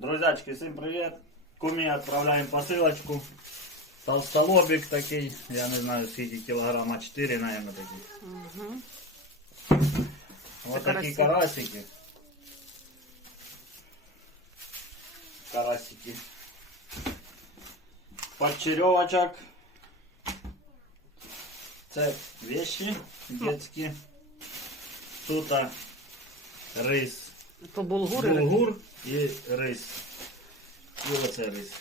Друзячки, всім привіт. Кумі відправляємо посилочку. Толстолобик такий, я не знаю скільки кілограма, 4, наверное, такі. Угу. Ось Це такі карасі. карасики. Карасики. Подчеревочок. Це вещи детські. Тут а, рис. То булгури. Булгур І рис. І оце рис.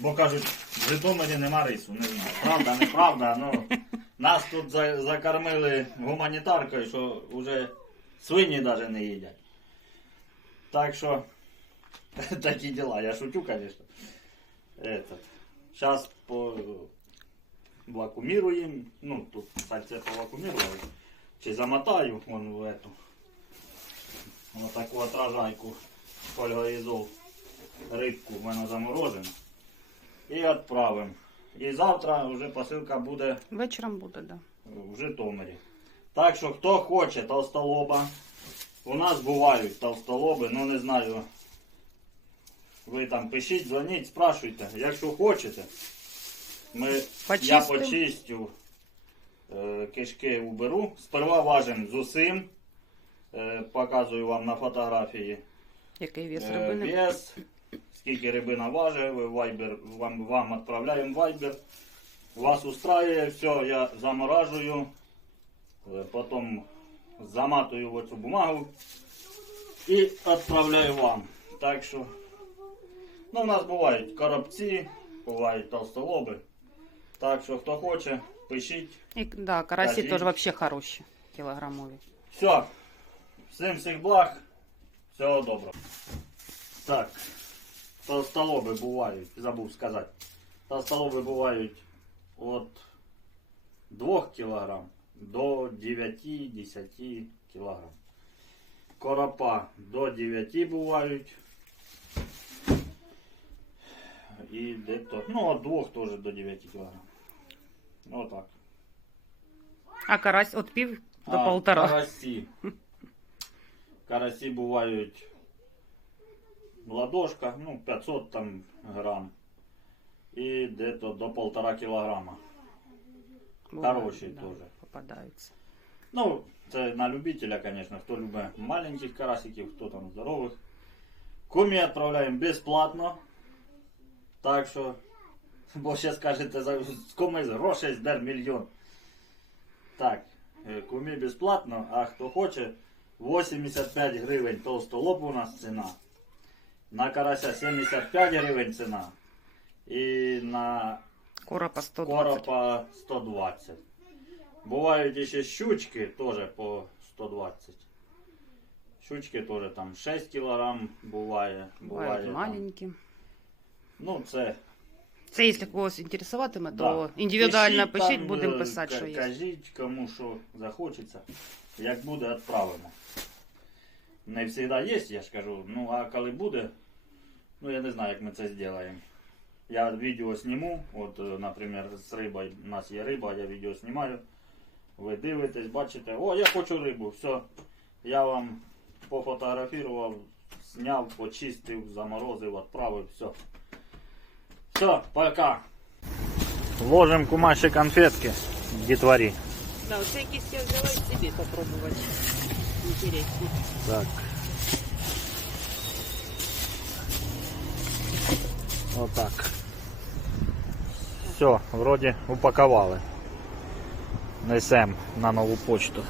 Бо кажуть, в Житомирі нема рису, не знаю. Правда, неправда, ну нас тут за- закормили гуманітаркою, що вже свині навіть не їдять. Так що такі діла. Я шучу, звісно. Этот. Сейчас по вакуумируем. Ну, тут сальце повакуумировали. Чи замотаю вон в эту. Вот таку отражайку фольгоізол рибку в мене заморожена. І відправимо. І завтра вже посилка буде Вечором буде, да. в Житомирі. Так що хто хоче толстолоба, у нас бувають толстолоби, ну не знаю. Ви там пишіть, дзвоніть, спрашуйте. Якщо хочете, ми, я почистю, е, кишки уберу. Сперва важимо з усім. Е, показую вам на фотографії Який вес е, рибини? вес, скільки рибина важить, ви Viber, вам, вам відправляємо Viber. Вас устраює, все, я заморажую, е, потім заматую в оцю бумагу і відправляю вам. Так що, ну, у нас бувають коробці, бувають толстолоби. Так що, хто хоче, пишіть. І, да, карасі теж вообще хороші. Кілограмові. Все. Всім всіх благ. Всього доброго. Так. Толстолоби бувають, забув сказати. Толстолоби бувають від 2 кг до 9-10 кг. Коропа до 9 бувають. І де-то, ну, від 2 теж до 9 кг. Отак. А карась від пів до А, полтора. Карасі. Карасі бувають ладошка, ну, 500 там грам. І дето до полтора кілограма. Бувають, хороші да, теж. Попадаються. Ну, це на любителя, звісно, хто любить маленьких карасиків, хто там здорових. Кумі відправляємо безплатно. Так що, бо ще скажете, за з комусь грошей здер мільйон. Так, е, кумі безплатно, а хто хоче, 85 гривень толстолоб у нас ціна. На карася 75 гривень ціна. І на Коропа 120. Коропа 120. Бувають ще щучки теж по 120. Щучки теж там 6 кілограм буває. Буває Бувають там. маленькі. Ну, це Це, якщо когось інтересуватиме, да. то індивідуально Пишіть пишіть, там, будемо е, писати, ка- що є. Кажіть, кому що захочеться. Як буде, відправимо. Не завжди є, я ж кажу. Ну, а коли буде, ну я не знаю, як ми це зробимо. Я відео зніму, от, е, наприклад, з рибою, у нас є риба, я відео знімаю. Ви дивитесь, бачите, о, я хочу рибу, все. Я вам пофотографував, зняв, почистив, заморозив, відправив, все. Все, пока. Ложим кумаші конфетки дітварі. Да, оце якісь я взяла і собі попробувати. Інтересні. Так. Отак. Все, вроді упакували. Несем на нову почту.